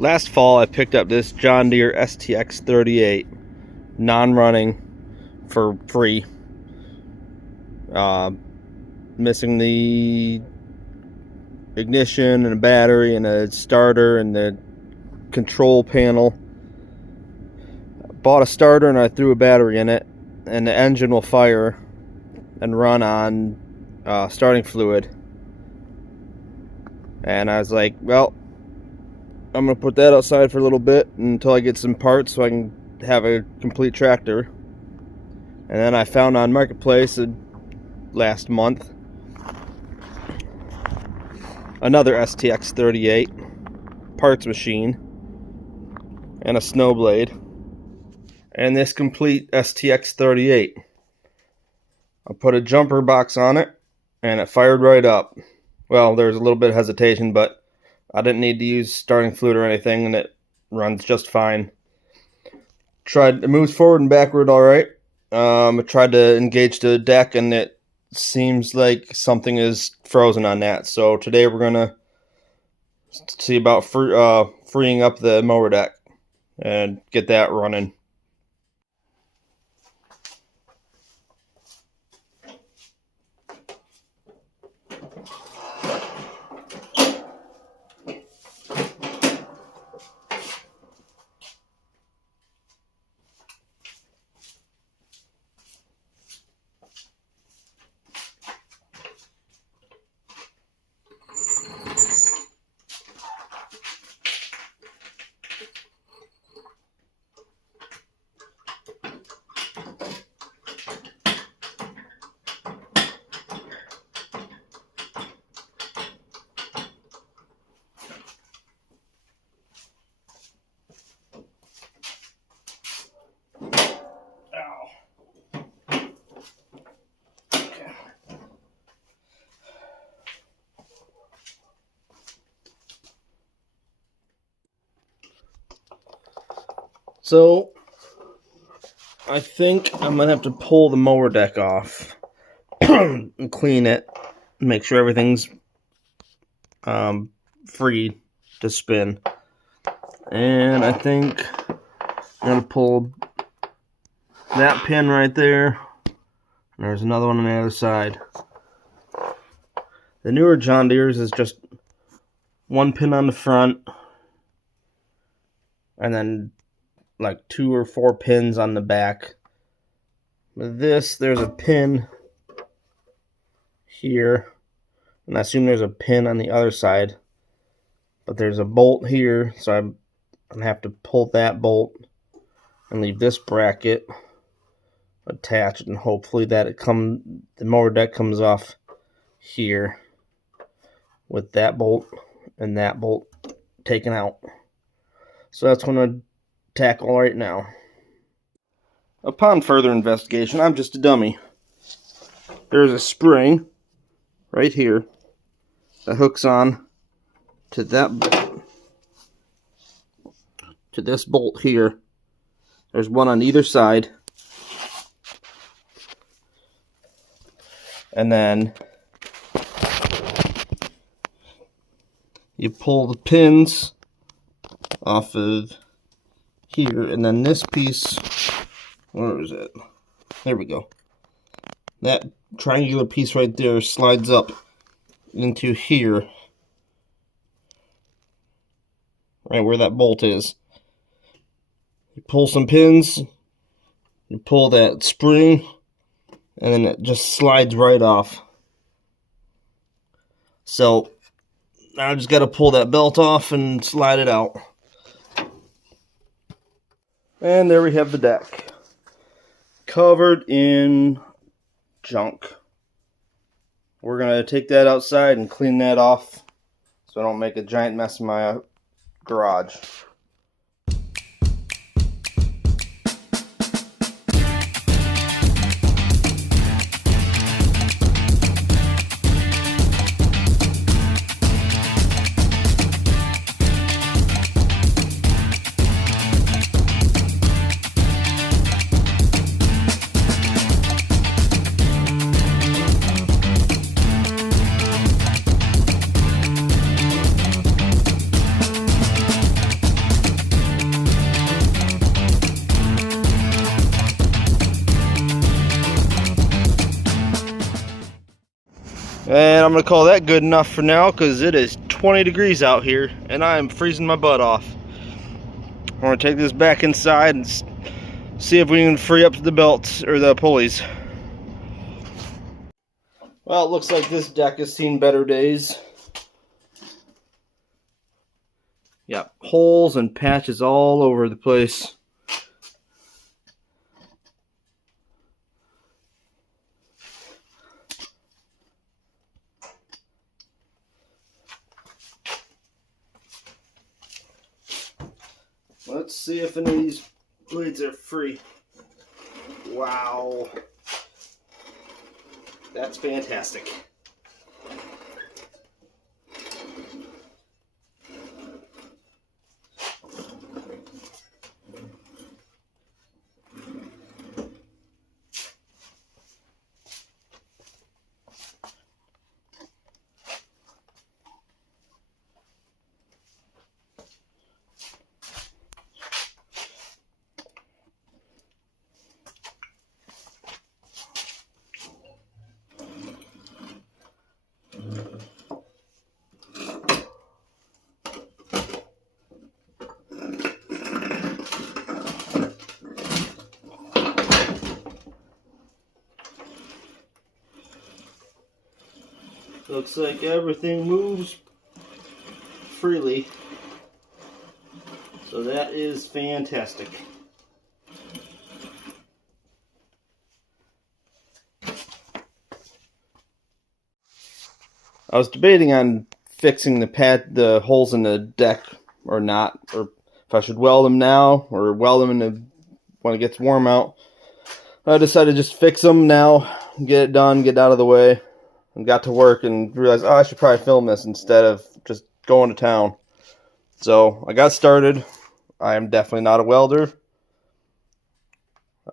Last fall I picked up this John Deere STX 38 non-running for free. Missing the ignition and a battery and a starter and the control panel. Bought a starter and I threw a battery in it, and the engine will fire and run on starting fluid. And I was like, well, I'm gonna put that outside for a little bit until I get some parts so I can have a complete tractor. And then I found on Marketplace last month another STX 38 parts machine and a snow blade and this complete STX 38. I put a jumper box on it and it fired right up. Well, there was a little bit of hesitation, but I didn't need to use starting fluid or anything, and it runs just fine. It moves forward and backward all right. I tried to engage the deck, and it seems like something is frozen on that. So today we're gonna see about freeing up the mower deck and get that running. So I think I'm gonna have to pull the mower deck off and clean it, make sure everything's free to spin. And I think I'm gonna pull that pin right there. And there's another one on the other side. The newer John Deere's is just one pin on the front and then like 2 or 4 pins on the back. With this, there's a pin here, and I assume there's a pin on the other side, but there's a bolt here, so I'm gonna have to pull that bolt and leave this bracket attached, and hopefully that the mower deck comes off here with that bolt and that bolt taken out. So that's what I'm gonna tackle right now. Upon further investigation, I'm just a dummy. There's a spring right here that hooks on to this bolt here. There's one on either side, and then you pull the pins off of here, and then this piece, where is it? There we go. That triangular piece right there slides up into here, right where that bolt is. You pull some pins, you pull that spring, and then it just slides right off. So now I just got to pull that belt off and slide it out. And there we have the deck, covered in junk. We're going to take that outside and clean that off so I don't make a giant mess in my garage. I'm going to call that good enough for now because it is 20 degrees out here and I am freezing my butt off. I'm going to take this back inside and see if we can free up the belts or the pulleys. Well, it looks like this deck has seen better days. Yeah, holes and patches all over the place. Let's see if any of these blades are free. Wow. That's fantastic. Looks like everything moves freely, so that is fantastic. I was debating on fixing the holes in the deck or not, or if I should weld them now or weld them when it gets warm out. I decided to just fix them now, get it done, get it out of the way. And got to work and realized, oh, I should probably film this instead of just going to town. So I got started. I am definitely not a welder.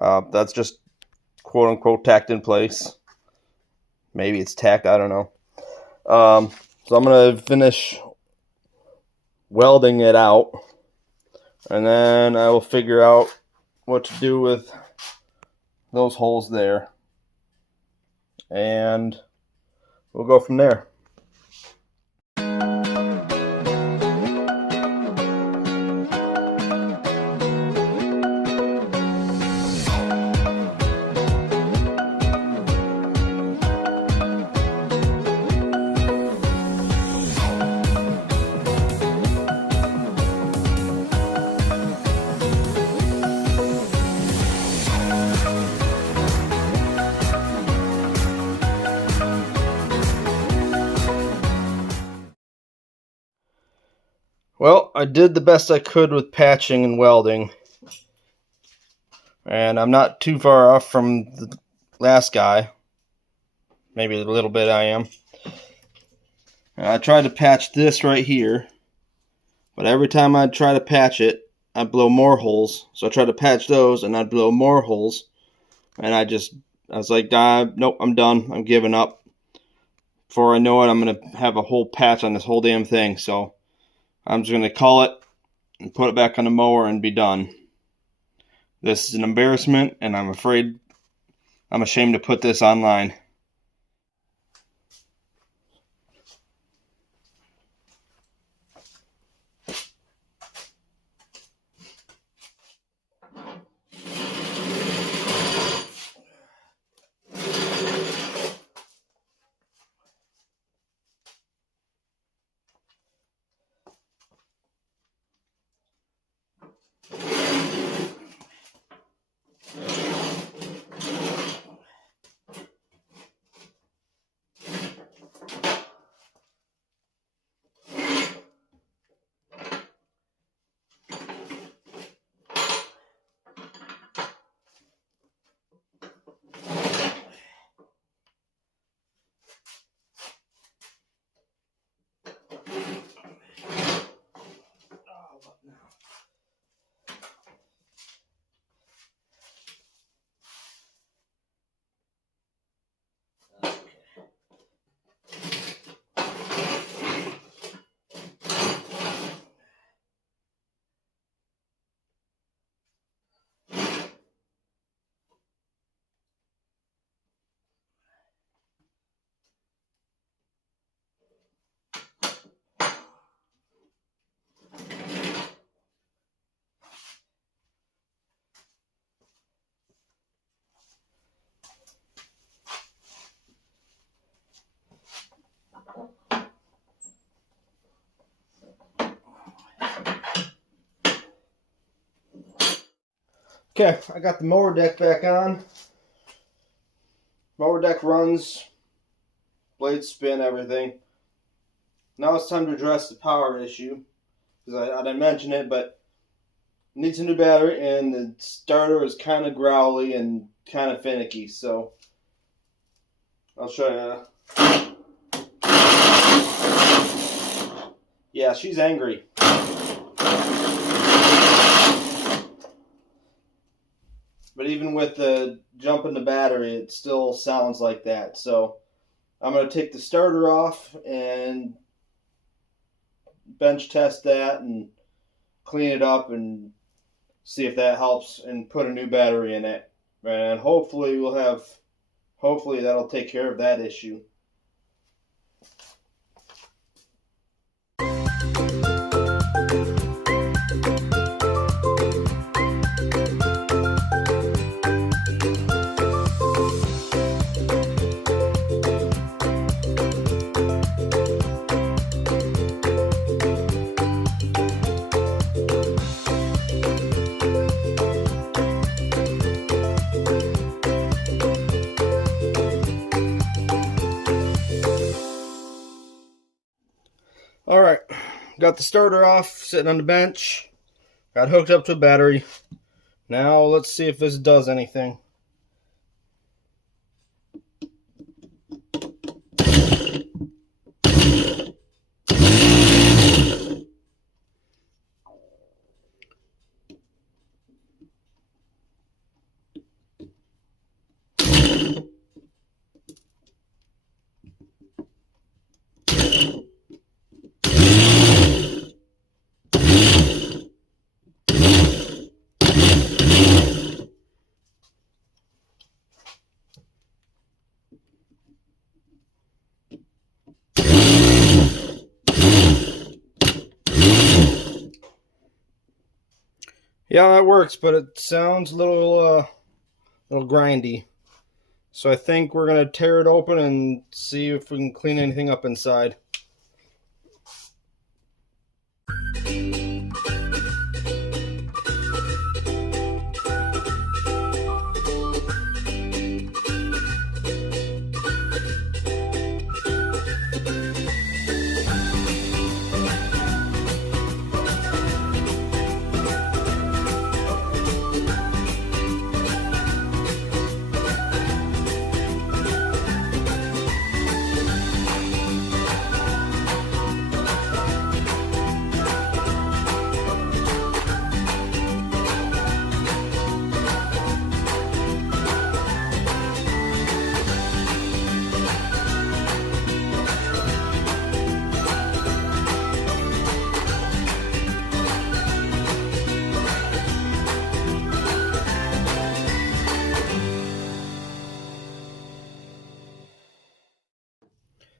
That's just quote unquote tacked in place. Maybe it's tacked, I don't know. So I'm going to finish welding it out. And then I will figure out what to do with those holes there. And we'll go from there. Well, I did the best I could with patching and welding. And I'm not too far off from the last guy. Maybe a little bit I am. And I tried to patch this right here. But every time I try to patch it, I'd blow more holes. So I tried to patch those and I'd blow more holes. And I was like, nope, I'm done. I'm giving up. Before I know it, I'm going to have a whole patch on this whole damn thing. So I'm just going to call it and put it back on the mower and be done. This is an embarrassment, and I'm ashamed to put this online. Okay, I got the mower deck back on. Mower deck runs, blades spin, everything. Now it's time to address the power issue, because I didn't mention it, but it needs a new battery, and the starter is kind of growly and kind of finicky, so I'll show you. Yeah, she's angry. But even with the jump in the battery, it still sounds like that. So I'm going to take the starter off and bench test that and clean it up and see if that helps and put a new battery in it. And hopefully that'll take care of that issue. Alright, got the starter off, sitting on the bench, got hooked up to a battery. Now let's see if this does anything. Yeah, that works, but it sounds a little grindy. So I think we're going to tear it open and see if we can clean anything up inside.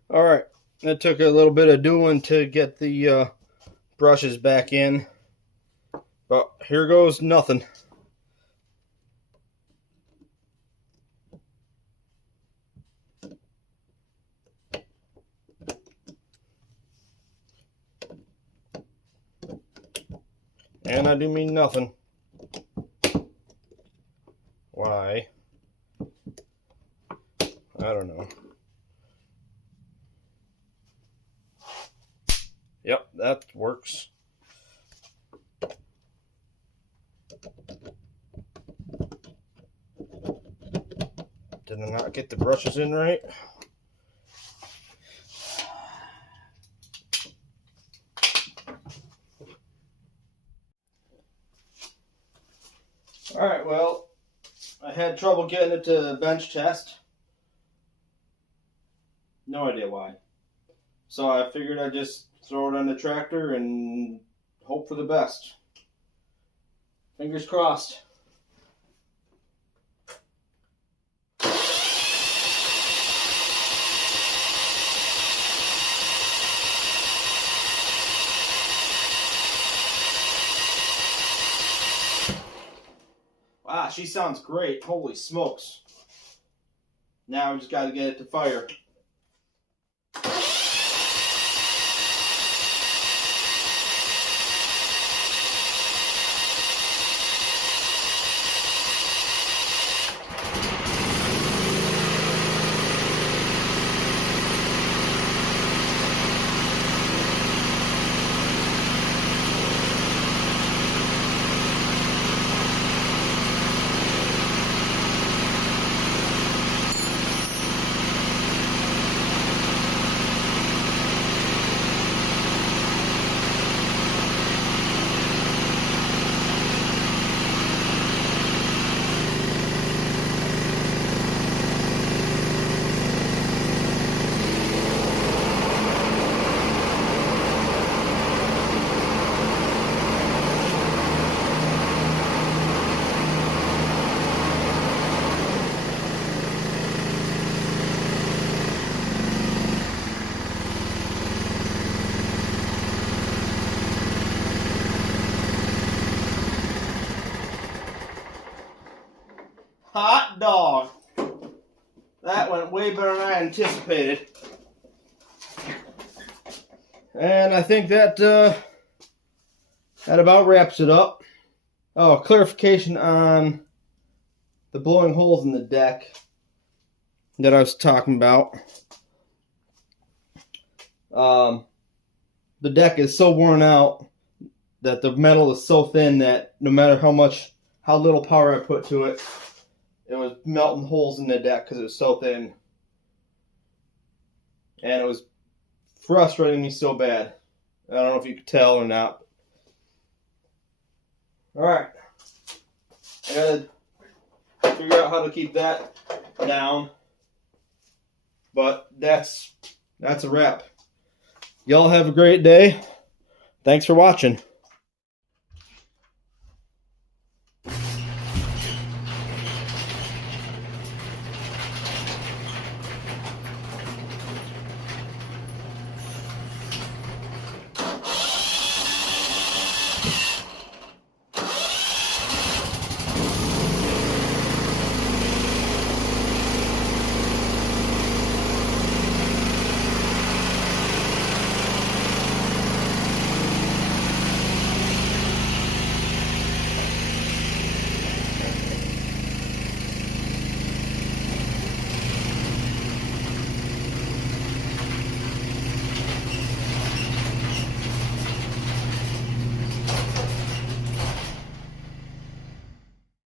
Alright, it took a little bit of doing to get the brushes back in, but here goes nothing. And I do mean nothing. Why? I don't know. Yep, that works. Did I not get the brushes in right? Alright, well, I had trouble getting it to bench test. No idea why. So I figured I'd just throw it on the tractor and hope for the best. Fingers crossed. Wow, she sounds great. Holy smokes. Now we just got to get it to fire. went way better than I anticipated. And I think that that about wraps it up. Oh, clarification on the blowing holes in the deck that I was talking about. The deck is so worn out that the metal is so thin that no matter how little power I put to it, it was melting holes in the deck because it was so thin. And it was frustrating me so bad. I don't know if you could tell or not. Alright. I gotta figure out how to keep that down. But that's a wrap. Y'all have a great day. Thanks for watching.